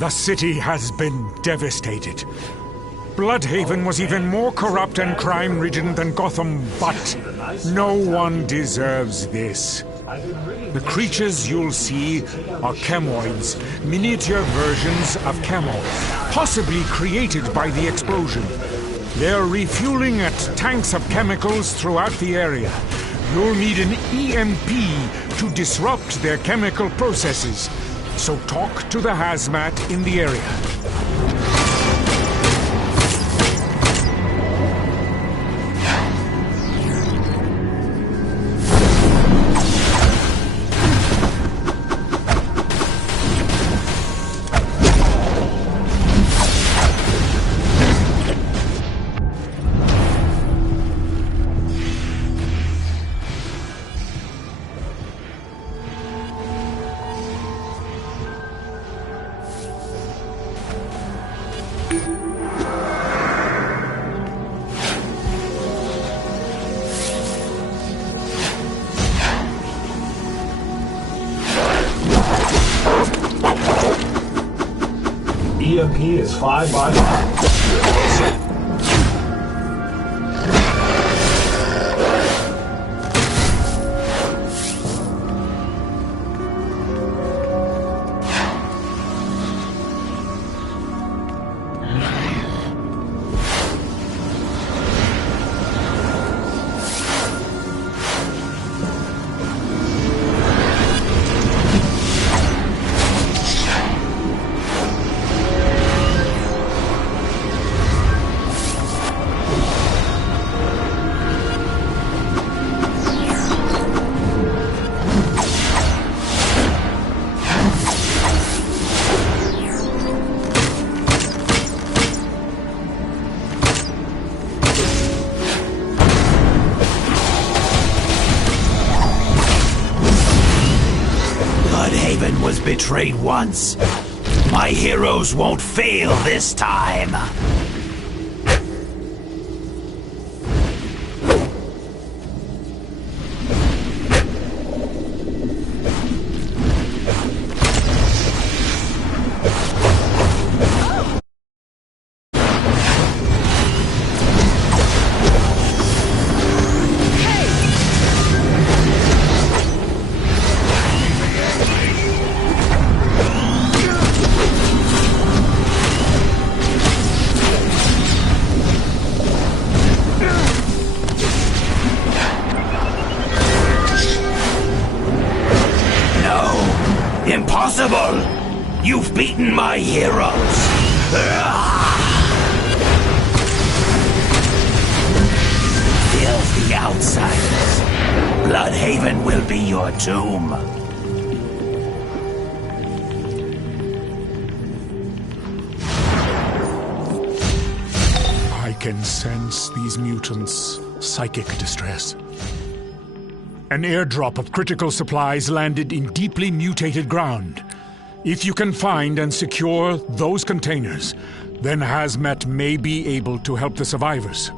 The city has been devastated. Bloodhaven was even more corrupt and crime-ridden than Gotham, but no one deserves this. The creatures you'll see are chemoids, miniature versions of Chemo, possibly created by the explosion. They're refueling at tanks of chemicals throughout the area. You'll need an EMP to disrupt their chemical processes. So talk to the hazmat in the area. EMP is 5 by 5. Bloodhaven was betrayed once. My heroes won't fail this time. Impossible! You've beaten my heroes! Filthy outsiders! Bloodhaven will be your tomb! I can sense these mutants' psychic distress. An airdrop of critical supplies landed in deeply mutated ground. If you can find and secure those containers, then Hazmat may be able to help the survivors.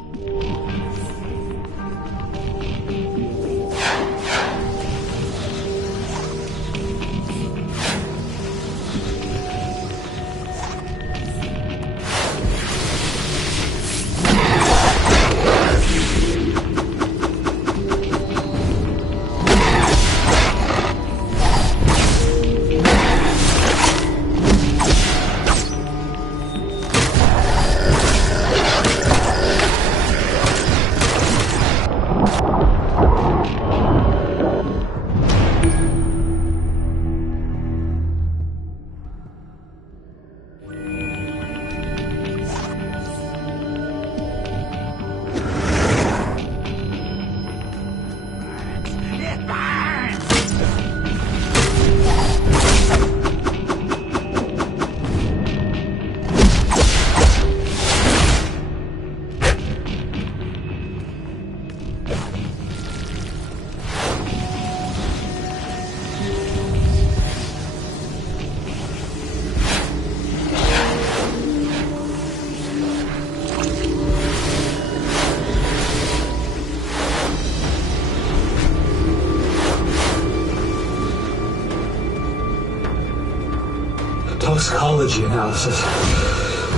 toxicology analysis.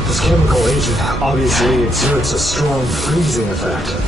This chemical agent obviously exerts a strong freezing effect.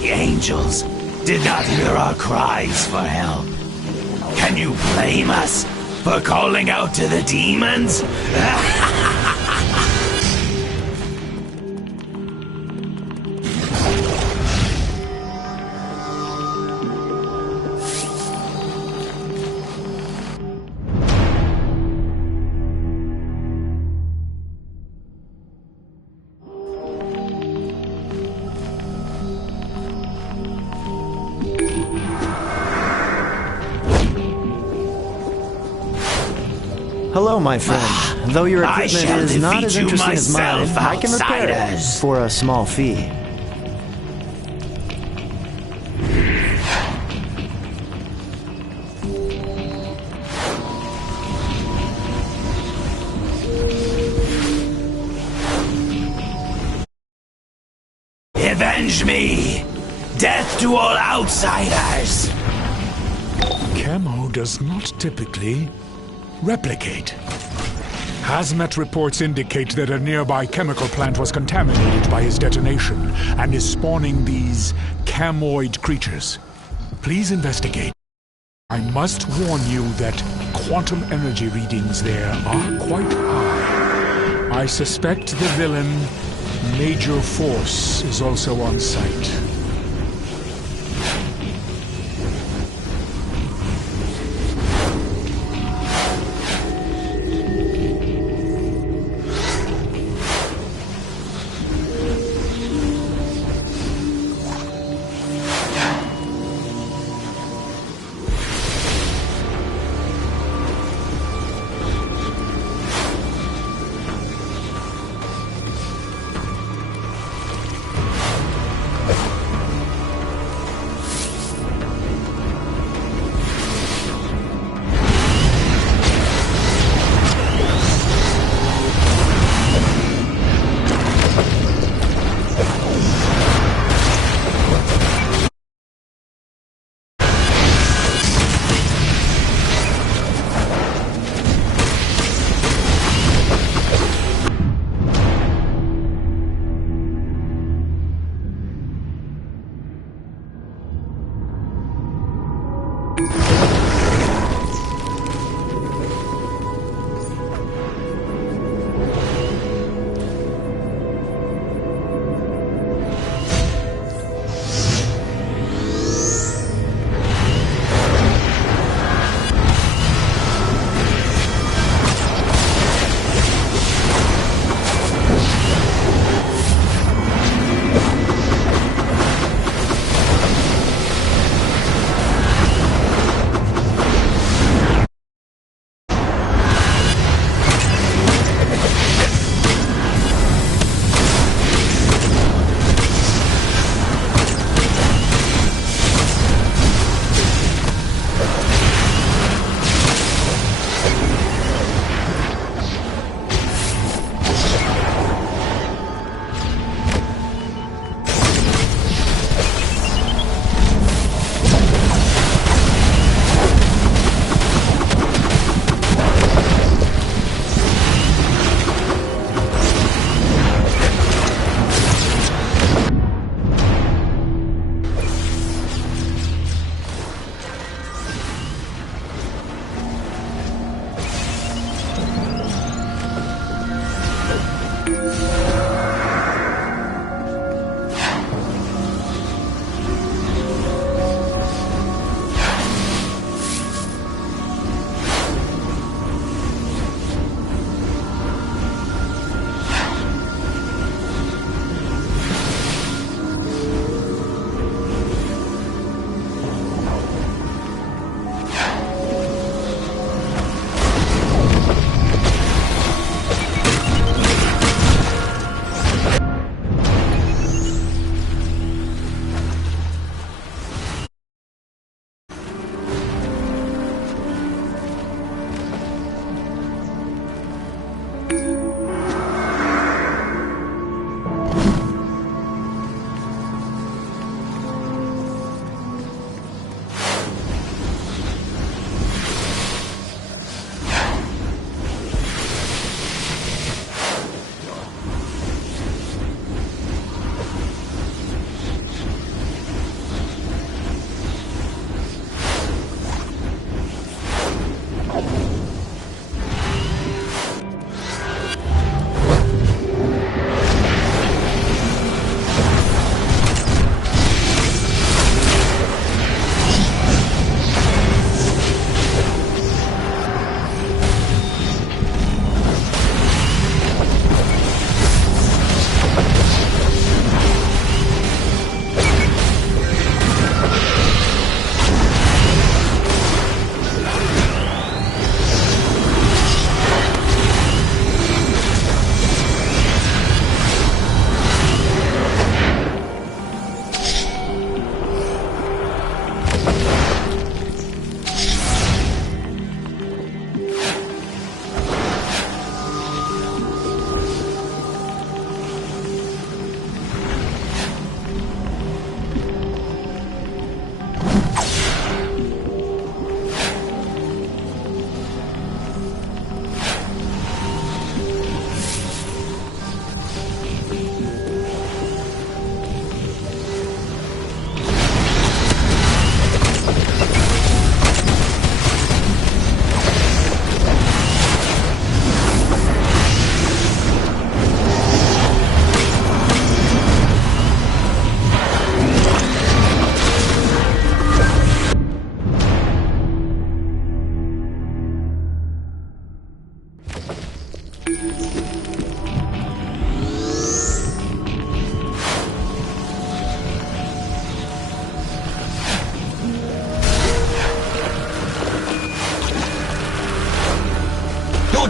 The angels did not hear our cries for help. Can you blame us for calling out to the demons? Hello, my friend. Though your I equipment shall is not as defeat you interesting as mine, myself, I can repair it outsiders. for a small fee. Avenge me! Death to all outsiders! Camo does not typically replicate. Hazmat reports indicate that a nearby chemical plant was contaminated by his detonation and is spawning these camoid creatures. Please investigate. I must warn you that quantum energy readings there are quite high. I suspect the villain, Major Force, is also on site.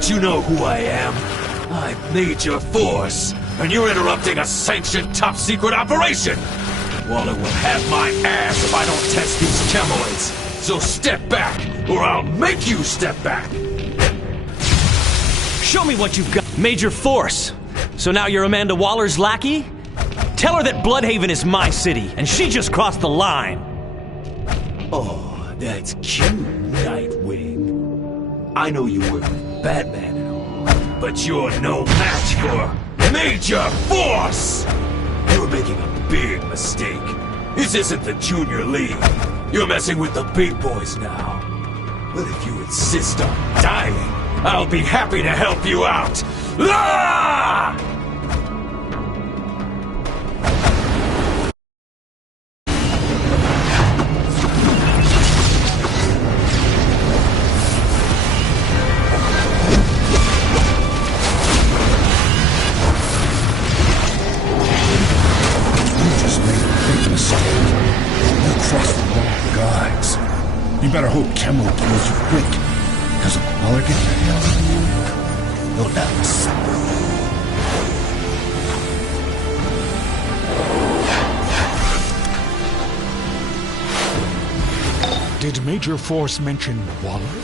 Don't you know who I am? I'm Major Force, and you're interrupting a sanctioned top-secret operation! Waller will have my ass if I don't test these chemoids. So step back, or I'll make you step back! Show me what you've got. Major Force. So now you're Amanda Waller's lackey? Tell her that Bloodhaven is my city, and she just crossed the line. Oh, that's cute, Nightwing. I know you work with Batman and all, but you're no match for Major Force! You're making a big mistake. This isn't the Junior League. You're messing with the big boys now. But if you insist on dying, I'll be happy to help you out. Ah! You better hope Chemo kills you quick, because if Waller gets your health, you'll die soon. Did Major Force mention Waller?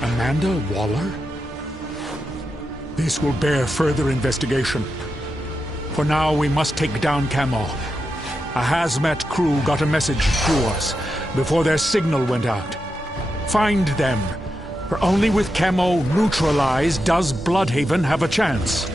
Amanda Waller? This will bear further investigation. For now, we must take down Camo. A hazmat crew got a message to us before their signal went out. Find them, for only with Camo neutralized does Bloodhaven have a chance.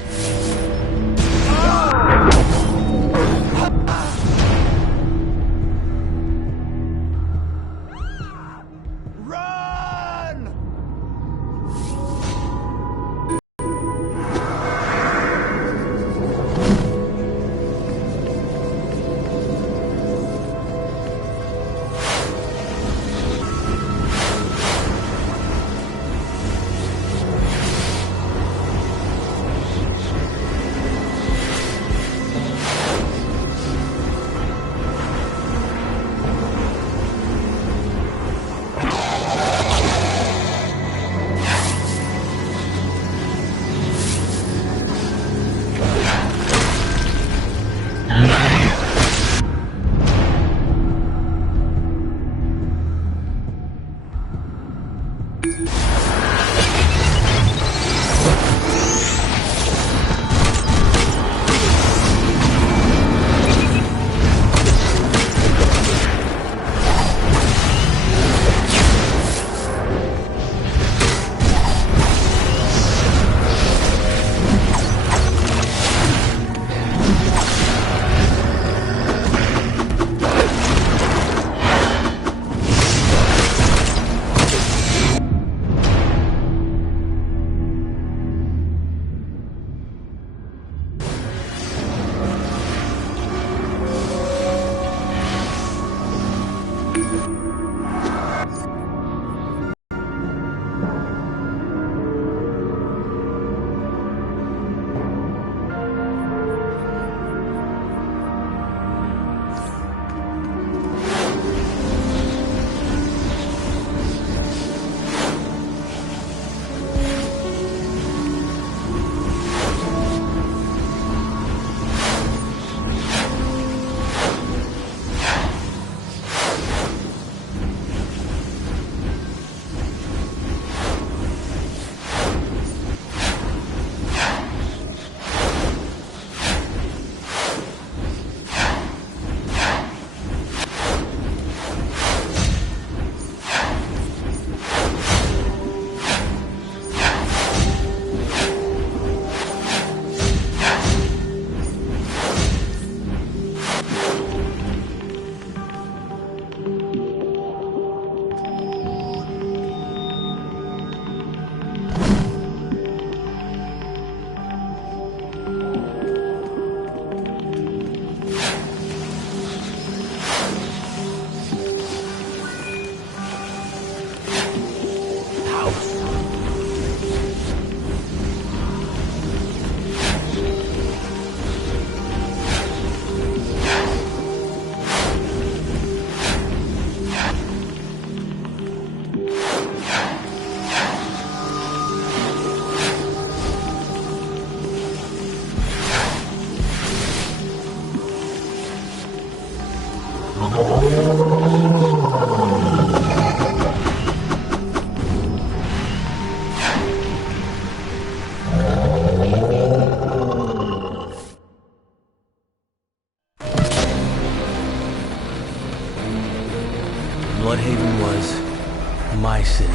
Bloodhaven was my city.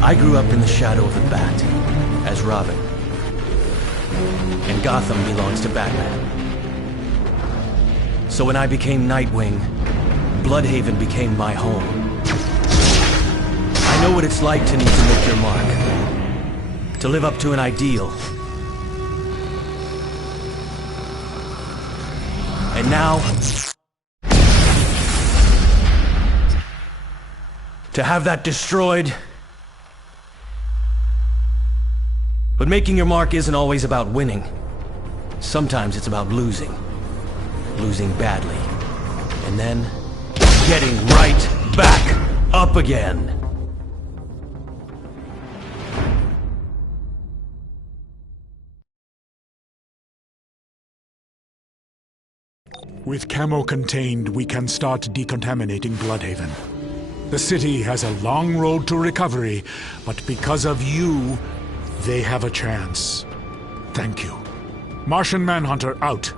I grew up in the shadow of the Bat as Robin. And Gotham belongs to Batman. So when I became Nightwing, Bloodhaven became my home. I know what it's like to need to make your mark. To live up to an ideal. And now, to have that destroyed. But making your mark isn't always about winning. Sometimes it's about losing. Losing badly. And then, getting right back up again. With Camo contained, we can start decontaminating Bloodhaven. The city has a long road to recovery, but because of you, they have a chance. Thank you. Martian Manhunter out.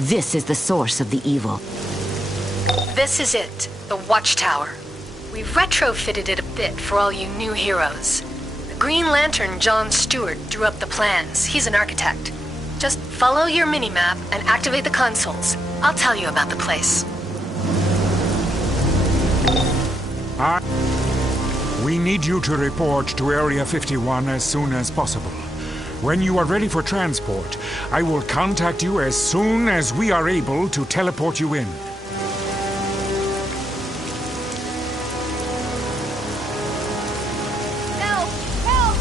This is the source of the evil. This is it, the Watchtower. We've retrofitted it a bit for all you new heroes. The Green Lantern John Stewart drew up the plans. He's an architect. Just follow your mini-map and activate the consoles. I'll tell you about the place. We need you to report to Area 51 as soon as possible. When you are ready for transport, I will contact you as soon as we are able to teleport you in. Help! Help!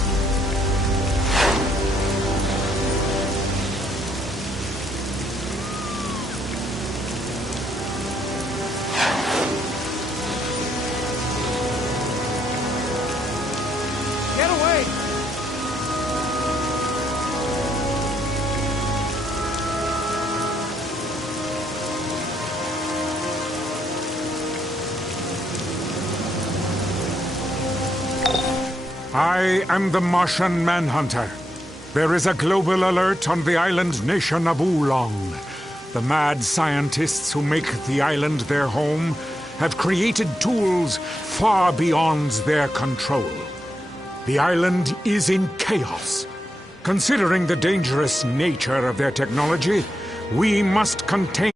Get away! I am the Martian Manhunter. There is a global alert on the island nation of Oolong. The mad scientists who make the island their home have created tools far beyond their control. The island is in chaos. Considering the dangerous nature of their technology, we must contain